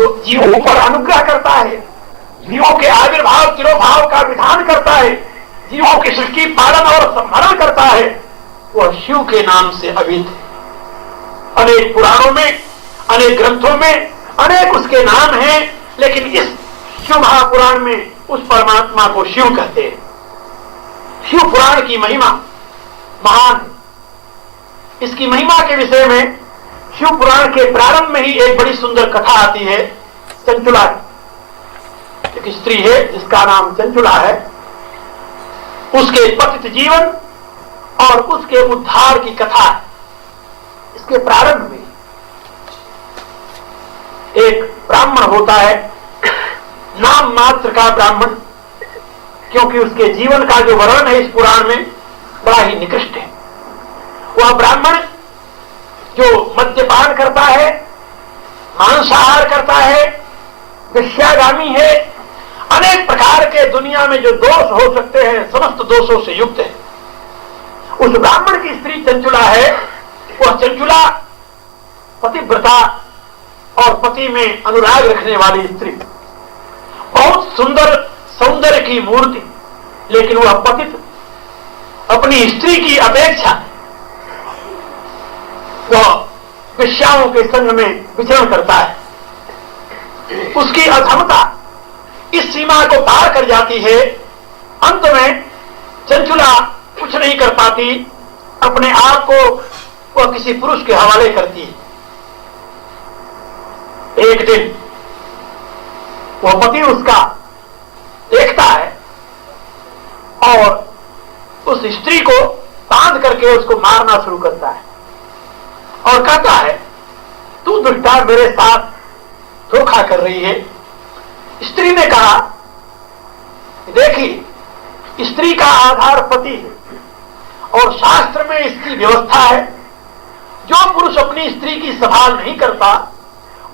जो जीवों पर अनुग्रह करता है, जीवों के आविर्भाव तिरोभाव का विधान करता है, जीवों की सृष्टि पालन और संभरण करता है, वह शिव के नाम से अभिहित है। अनेक पुराणों में, अनेक ग्रंथों में अनेक उसके नाम हैं, लेकिन इस शिव महापुराण में उस परमात्मा को शिव कहते हैं। शिव पुराण की महिमा महान है। इसकी महिमा के विषय में शिव पुराण के प्रारंभ में ही एक बड़ी सुंदर कथा आती है। चंचुला, एक स्त्री है जिसका नाम चंचुला है, उसके पतित जीवन और उसके उद्धार की कथा है। इसके प्रारंभ में एक ब्राह्मण होता है, नाम मात्र का ब्राह्मण, क्योंकि उसके जीवन का जो वर्णन है इस पुराण में बड़ा ही निकृष्ट है। वह ब्राह्मण जो मद्यपान करता है, मांसाहार करता है, वेश्यागामी है, अनेक प्रकार के दुनिया में जो दोष हो सकते हैं समस्त दोषों से युक्त है। उस ब्राह्मण की स्त्री चंचुला है। वह चंचुला पतिव्रता और पति में अनुराग रखने वाली स्त्री, बहुत सुंदर सौंदर्य की मूर्ति, लेकिन वह पतित अपनी स्त्री की अपेक्षा वह वेश्याओं के संग में विचरण करता है। उसकी अधमता इस सीमा को पार कर जाती है। अंत में चंचुला कुछ नहीं कर पाती, अपने आप को वह किसी पुरुष के हवाले करती है। एक दिन वह पति उसका देखता है और उस स्त्री को बांध करके उसको मारना शुरू करता है और कहता है, तू दुष्टा मेरे साथ धोखा कर रही है। स्त्री ने कहा, देखिए स्त्री का आधार पति है और शास्त्र में इसकी व्यवस्था है, जो पुरुष अपनी स्त्री की संभाल नहीं करता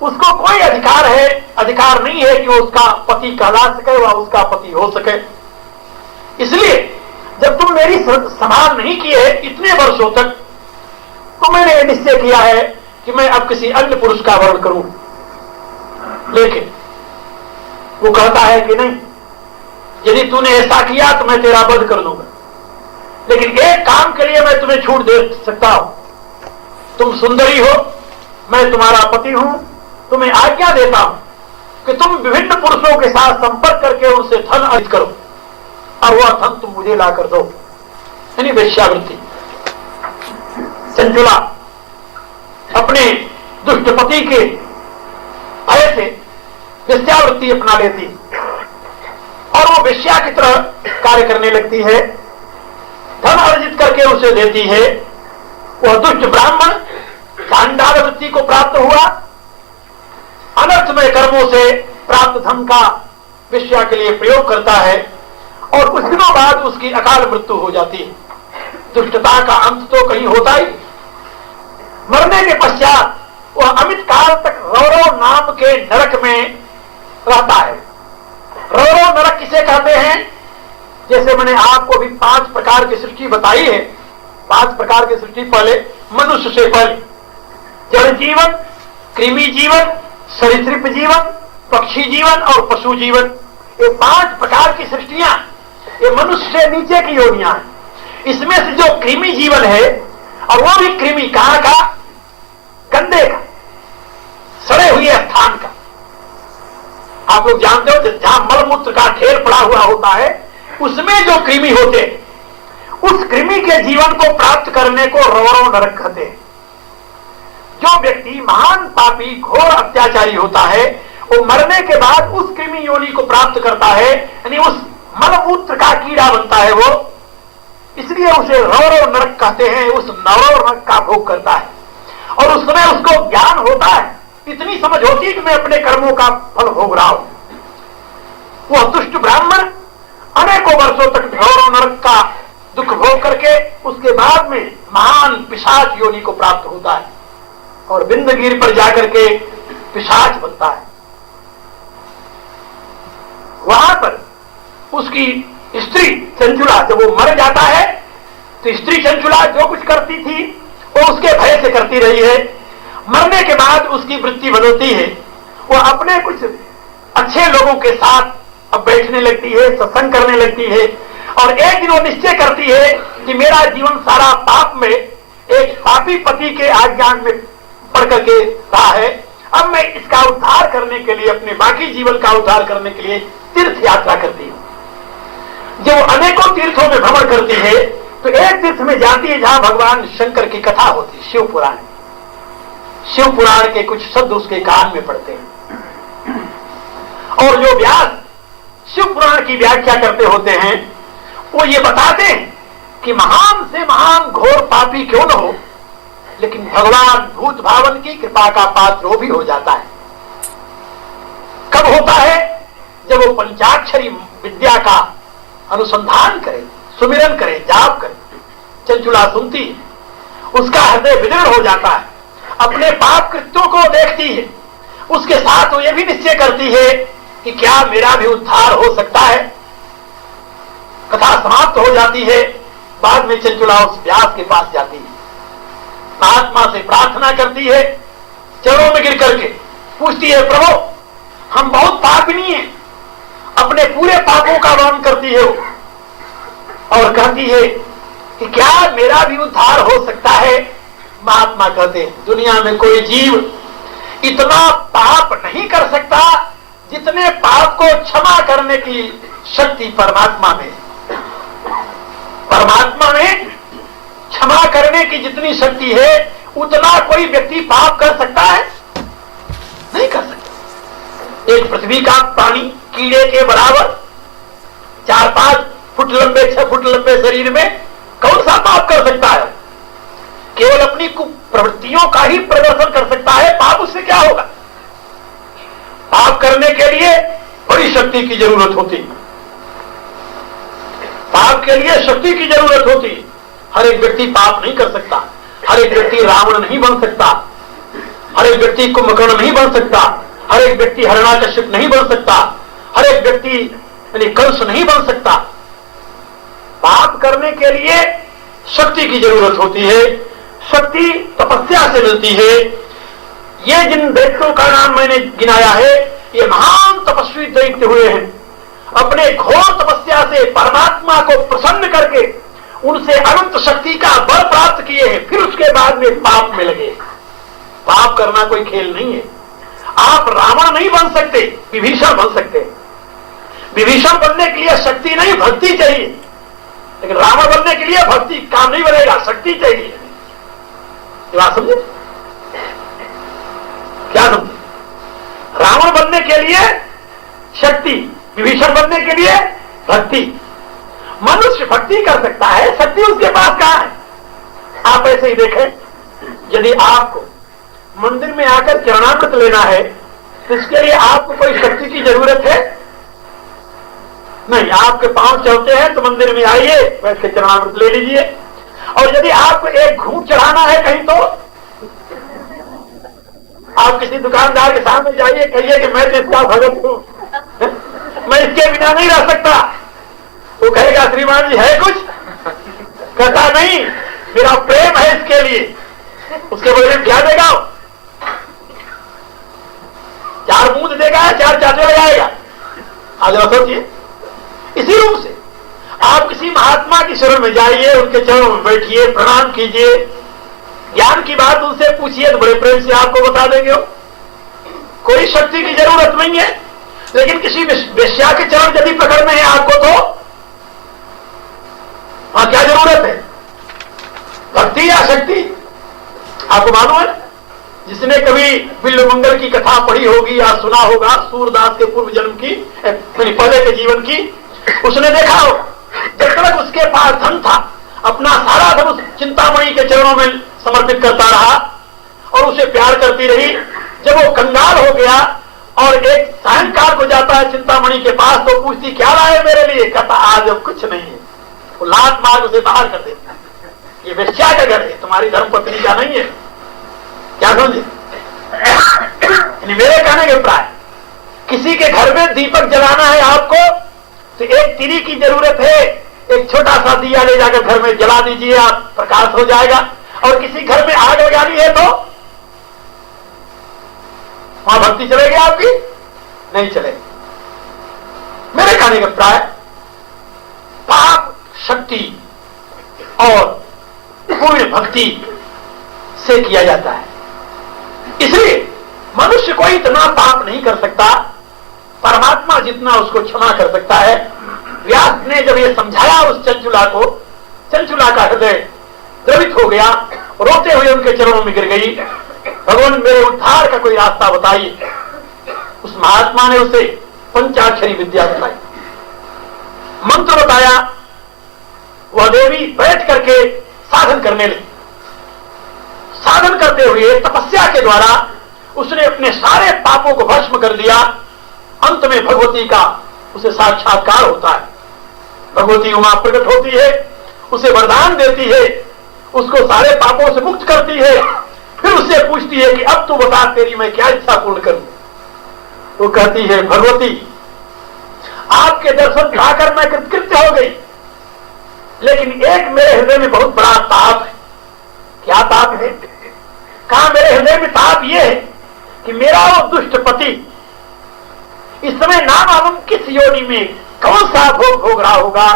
उसको कोई अधिकार नहीं है कि वो उसका पति कहला सके, वह उसका पति हो सके। इसलिए जब तुम मेरी संभाल नहीं किए इतने वर्षों तक, तो मैंने यह निश्चय किया है कि मैं अब किसी अन्य पुरुष का वर्ण करूं। लेकिन वो कहता है कि नहीं, यदि तूने ऐसा किया तो मैं तेरा वध कर दूंगा, लेकिन एक काम के लिए मैं तुम्हें छूट दे सकता हूं। तुम सुंदरी हो, मैं तुम्हारा पति हूं, तुम्हें आज्ञा देता हूं कि तुम विभिन्न पुरुषों के साथ संपर्क करके उनसे धन अर्जित करो और वह धन तुम मुझे ला कर दो, यानी वेश्यावृत्ति। चंचुला अपने दुष्ट पति के भय से वेश्यावृत्ति अपना लेती और वो वेश्या की तरह कार्य करने लगती है, धन अर्जित करके उसे देती है। वह दुष्ट ब्राह्मण चांडाल वृत्ति को प्राप्त हुआ, अनर्थमय कर्मों से प्राप्त धन का वेश्या के लिए प्रयोग करता है और कुछ दिनों बाद उसकी अकाल मृत्यु हो जाती है। दुष्टता का अंत तो कहीं होता ही। मरने के पश्चात वह अमित काल तक रौरव नाम के नरक में रहता है। रौरव नरक किसे कहते हैं? जैसे मैंने आपको भी 5 प्रकार की सृष्टि बताई है। 5 प्रकार की सृष्टि पहले मनुष्य से पहले जड़ जीवन, कृमि जीवन, सरीसृप जीवन, पक्षी जीवन और पशु जीवन, ये 5 प्रकार की सृष्टियां ये मनुष्य से नीचे की योनियां हैं। इसमें से जो कृमि जीवन है, और वो भी कृमि कहां का? गंदे का, सड़े हुए स्थान का। आप लोग जानते हो जहां मलमूत्र का ढेर पड़ा हुआ होता है, उसमें जो कृमि होते हैं, उस कृमि के जीवन को प्राप्त करने को रौरव नरक कहते हैं। जो व्यक्ति महान पापी घोर अत्याचारी होता है, वो मरने के बाद उस कृमि योनि को प्राप्त करता है, यानी उस मलमूत्र का कीड़ा बनता है वो, इसलिए उसे रौरव नरक कहते हैं। उस नरक नरक का भोग करता है और उस समय उसको ज्ञान होता है, इतनी समझ होती है कि मैं अपने कर्मों का फल भोग रहा हूं। वह दुष्ट ब्राह्मण अनेकों वर्षों तक रौरव नरक का दुख भोग करके उसके बाद में महान पिशाच योनि को प्राप्त होता है और बिंदगिरी पर जाकर के पिशाच बनता है। वहां पर उसकी स्त्री चंचुला, जब वो मर जाता है तो स्त्री चंचुला जो कुछ करती थी वो उसके भय से करती रही है। मरने के बाद उसकी वृत्ति बदलती है, वो अपने कुछ अच्छे लोगों के साथ अब बैठने लगती है, सत्संग करने लगती है, और एक दिन वो निश्चय करती है कि मेरा जीवन सारा पाप में, एक पापी पति के आज्ञा में पड़ करके रहा है। अब मैं इसका उद्धार करने के लिए, अपने बाकी जीवन का उद्धार करने के लिए तीर्थ यात्रा करती हूं। जब अनेकों तीर्थों में भ्रमण करती है तो एक तीर्थ में जाती है जहां भगवान शंकर की कथा होती है, शिव पुराण। शिव पुराण के कुछ शब्द उसके कान में पड़ते हैं, और जो व्यास शिव पुराण की व्याख्या करते होते हैं वो ये बताते हैं कि महान से महान घोर पापी क्यों न हो, लेकिन भगवान भूत भावन की कृपा का पात्र वो भी हो जाता है। कब होता है? जब वो पंचाक्षरी विद्या का अनुसंधान करे, सुमिरन करे, जाप करे, चंचुला सुनती है, उसका हृदय विदीर्ण हो जाता है, अपने पाप कृत्यों को देखती है, उसके साथ वो ये भी निश्चय करती है कि क्या मेरा भी उद्धार हो सकता है। कथा समाप्त हो जाती है। बाद में चंचुला उस व्यास के पास जाती है, महात्मा से प्रार्थना करती है, चरणों में गिर करके पूछती है, प्रभु हम बहुत पापिनी हैं। अपने पूरे पापों का वर्णन करती है और कहती है कि क्या मेरा भी उद्धार हो सकता है। महात्मा कहते हैं दुनिया में कोई जीव इतना पाप नहीं कर सकता जितने पाप को क्षमा करने की शक्ति परमात्मा में। परमात्मा में क्षमा करने की जितनी शक्ति है उतना कोई व्यक्ति पाप कर सकता है? नहीं कर सकता। एक पृथ्वी का पानी कीड़े के बराबर 4-5 फुट लंबे, 6 फुट लंबे शरीर में कौन सा पाप कर सकता है? केवल अपनी कुप्रवृत्तियों का ही प्रदर्शन कर सकता है। पाप उससे क्या होगा? पाप करने के लिए बड़ी शक्ति की जरूरत होती है। पाप के लिए शक्ति की जरूरत होती है। हर एक व्यक्ति पाप नहीं कर सकता, हर एक व्यक्ति रावण नहीं बन सकता, हर एक व्यक्ति कुंभकर्ण नहीं बन सकता, हर एक व्यक्ति हिरण्याकश्यप नहीं बन सकता, हर एक व्यक्ति यानी कंस नहीं बन सकता। पाप करने के लिए शक्ति की जरूरत होती है। शक्ति तपस्या से मिलती है। ये जिन दैत्यों का नाम मैंने गिनाया है, ये महान तपस्वी दैत्य हुए हैं। अपने घोर तपस्या से परमात्मा को प्रसन्न करके उनसे अनंत शक्ति का बल प्राप्त किए हैं, फिर उसके बाद में पाप में लगे। पाप करना कोई खेल नहीं है। आप रावण नहीं बन सकते, विभीषण बन सकते। विभीषण बनने के लिए शक्ति नहीं, भक्ति चाहिए। लेकिन रावण बनने के लिए भक्ति काम नहीं बनेगा, शक्ति चाहिए। ये बात समझे? क्या समझे? रावण बनने के लिए शक्ति, विभीषण बनने के लिए भक्ति। मनुष्य भक्ति कर सकता है, शक्ति उसके पास कहां है? आप ऐसे ही देखें, यदि आपको मंदिर में आकर चरणामृत लेना है तो इसके लिए आपको कोई शक्ति की जरूरत है? नहीं। आपके पांव चलते हैं तो मंदिर में आइए, बैठ के चरणामृत ले लीजिए। और यदि आपको एक घूंट चढ़ाना है कहीं तो आप किसी दुकानदार के सामने जाइए, कहिए कि मैं तो इसका भगत हूं, मैं इसके बिना नहीं रह सकता। वो कहेगा श्रीमान जी है कुछ? कहता नहीं, मेरा प्रेम है इसके लिए। उसके बदले में क्या देगा? 4 बूंद देगा, 4 चाटे लगाएगा। आज सोचिए। इसी रूप से आप किसी महात्मा की शरण में जाइए, उनके चरणों में बैठिए, प्रणाम कीजिए, ज्ञान की बात उनसे पूछिए तो बड़े प्रेम से आपको बता देंगे। कोई शक्ति की जरूरत नहीं है। लेकिन किसी वेश्या के चरण यदि पकड़ने हैं आपको तो वहां क्या जरूरत है? भक्ति या शक्ति? आपको मालूम है, जिसने कभी बिल्वमंगल की कथा पढ़ी होगी या सुना होगा, सूरदास के पूर्व जन्म की, पहले के जीवन की, उसने देखा हो जब तक उसके पास धन था अपना सारा धन उस चिंतामणि के चरणों में समर्पित करता रहा और उसे प्यार करती रही। जब वो कंगाल हो गया और एक सायंकाल को जाता है चिंतामणि के पास तो पूछती क्या लाए मेरे लिए? कहता आज अब कुछ नहीं है। वो लात मार उसे बाहर कर देता है। ये वेश्या का घर है, तुम्हारी धर्मपत्नी का नहीं है। क्या समझे? मेरे कहने के प्राय किसी के घर में दीपक जलाना है आपको तो एक तिरी की जरूरत है। एक छोटा सा दिया ले जाकर घर में जला दीजिए, आप प्रकाश हो जाएगा। और किसी घर में आग लगानी है तो वहां भक्ति चलेगी आपकी? नहीं चलेगी। मेरे कहने का प्राय पाप शक्ति और पूर्ण भक्ति से किया जाता है। इसलिए मनुष्य कोई इतना पाप नहीं कर सकता, परमात्मा जितना उसको क्षमा कर सकता है। व्यास ने जब ये समझाया उस चंचुला को, चंचुला का हृदय द्रवित हो गया, रोते हुए उनके चरणों में गिर गई, भगवान मेरे उद्धार का कोई रास्ता बताइए। उस महात्मा ने उसे पंचाक्षरी विद्या बताई, मंत्र बताया। वह देवी बैठ करके साधन करने लगी। साधन करते हुए तपस्या के द्वारा उसने अपने सारे पापों को भस्म कर दिया। अंत में भगवती का उसे साक्षात्कार होता है। भगवती उमा प्रकट होती है, उसे वरदान देती है, उसको सारे पापों से मुक्त करती है। फिर उससे पूछती है कि अब तू बता तेरी मैं क्या इच्छा पूर्ण करूं। वो कहती है भगवती आपके दर्शन खाकर मैं कृतकृत्य हो गई, लेकिन एक मेरे हृदय में बहुत बड़ा ताप है। क्या ताप है? कहा मेरे हृदय में ताप यह है कि मेरा वो दुष्ट पति इस समय ना मालूम किस योनि में कौन सा भोग भोग रहा होगा।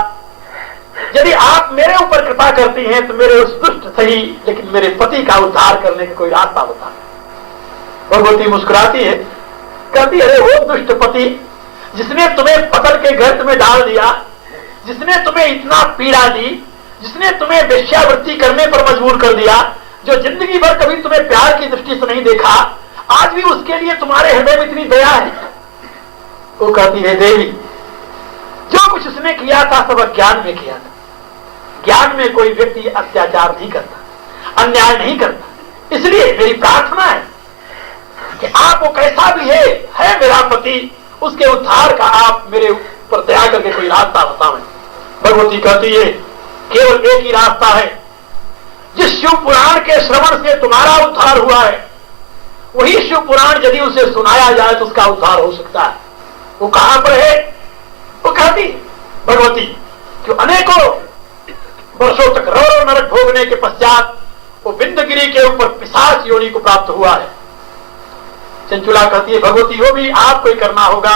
यदि आप मेरे ऊपर कृपा करती हैं तो मेरे उस दुष्ट सही लेकिन मेरे पति का उद्धार करने का कोई रास्ता बता। भगवती मुस्कुराती है, कहती अरे वो दुष्ट पति जिसने तुम्हें पकड़ के गर्त में डाल दिया, जिसने तुम्हें इतना पीड़ा दी, जिसने तुम्हें वेश्यावृत्ति करने पर मजबूर कर दिया, जो जिंदगी भर कभी तुम्हें प्यार की दृष्टि से नहीं देखा, आज भी उसके लिए तुम्हारे हृदय में इतनी दया है। वो कहती है देवी जो कुछ उसने किया था सब अज्ञान में किया था। ज्ञान में कोई व्यक्ति अत्याचार नहीं करता, अन्याय नहीं करता। इसलिए मेरी प्रार्थना है कि आप वो कैसा भी है मेरा पति, उसके उद्धार का आप मेरे ऊपर दया करके कोई रास्ता बताएं। भगवती कहती है केवल एक ही रास्ता है, जिस शिव पुराण के श्रवण से तुम्हारा उद्धार हुआ है वही शिव पुराण यदि उसे सुनाया जाए तो उसका उद्धार हो सकता है। वो कहां पर है? वो कहती भगवती कि अनेकों वर्षों तक रौरव नरक भोगने के पश्चात वो बिंदगिरी के ऊपर पिशाच योनि को प्राप्त हुआ है। चंचुला कहती है भगवती वो भी आपको ही करना होगा,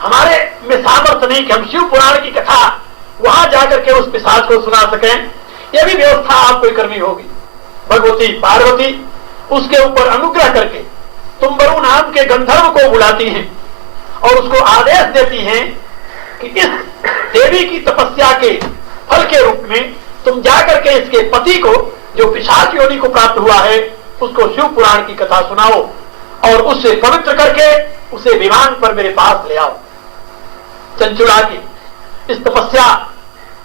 हमारे में सामर्थ्य नहीं कि हम शिव पुराण की कथा वहां जाकर के उस पिशाच को सुना सकें, यह भी व्यवस्था आपको ही करनी होगी। भगवती पार्वती उसके ऊपर अनुग्रह करके तुम्बरु नाम के गंधर्व को बुलाती हैं और उसको आदेश देती हैं कि इस देवी की तपस्या के फल के रूप में तुम जाकर के इसके पति को जो पिशाच योनि को प्राप्त हुआ है उसको शिव पुराण की कथा सुनाओ और उससे पवित्र करके उसे विमान पर मेरे पास ले आओ। चंचुला की इस तपस्या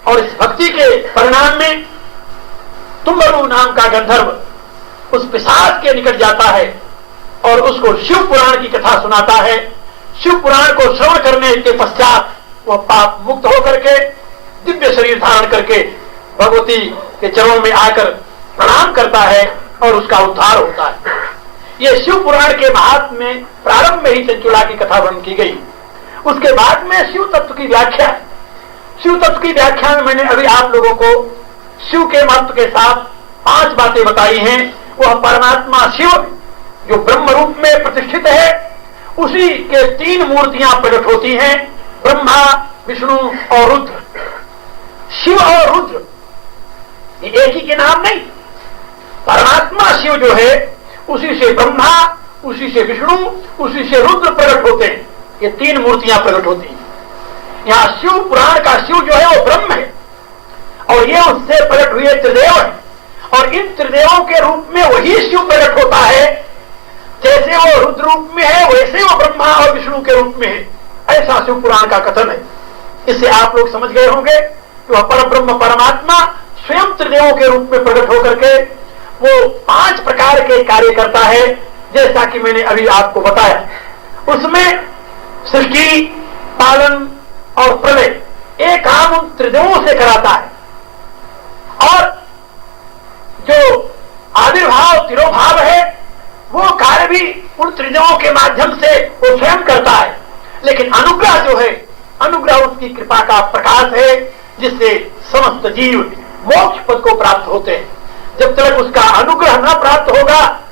और इस भक्ति के परिणाम में तुम्बरु नाम का गंधर्व उस पिशाच के निकट जाता है और उसको शिव पुराण की कथा सुनाता है। शिव पुराण को श्रवण करने के पश्चात वह पाप मुक्त होकर के दिव्य शरीर धारण करके भगवती के चरणों में आकर प्रणाम करता है और उसका उद्धार होता है। यह शिव पुराण के महात्म्य में प्रारंभ में ही चंचुला की कथा वर्णन की गई। उसके बाद में शिव तत्व की व्याख्या, शिव तत्व की व्याख्या में मैंने अभी आप लोगों को शिव के महत्व के साथ 5 बातें बताई हैं। वह परमात्मा शिव जो ब्रह्म रूप में प्रतिष्ठित है, उसी के 3 मूर्तियां प्रकट होती हैं, ब्रह्मा विष्णु और रुद्र। शिव और रुद्र ये एक ही के नाम नहीं, परमात्मा शिव जो है उसी से ब्रह्मा, उसी से विष्णु, उसी से रुद्र प्रकट होते हैं। ये 3 मूर्तियां प्रकट होती हैं। यहां शिव पुराण का शिव जो है वो ब्रह्म है और ये उससे प्रकट हुए त्रिदेव है और इन त्रिदेवों के रूप में वही शिव प्रकट होता है। जैसे वो रुद्र रूप में है वैसे वो ब्रह्मा और विष्णु के रूप में है, ऐसा शिव पुराण का कथन है। इससे आप लोग समझ गए होंगे कि वह परम ब्रह्म परमात्मा स्वयं त्रिदेवों के रूप में प्रकट होकर के वो 5 प्रकार के कार्य करता है, जैसा कि मैंने अभी आपको बताया। उसमें सृष्टि, पालन और प्रलय एक काम उन त्रिदेवों से कराता है और जो आविर्भाव तिरोभाव है वो कार्य भी उन त्रिदेवों के माध्यम से वो स्वयं करता है। लेकिन अनुग्रह जो है, अनुग्रह उसकी कृपा का प्रकाश है जिससे समस्त जीव मोक्ष पद को प्राप्त होते हैं। जब तक उसका अनुग्रह न प्राप्त होगा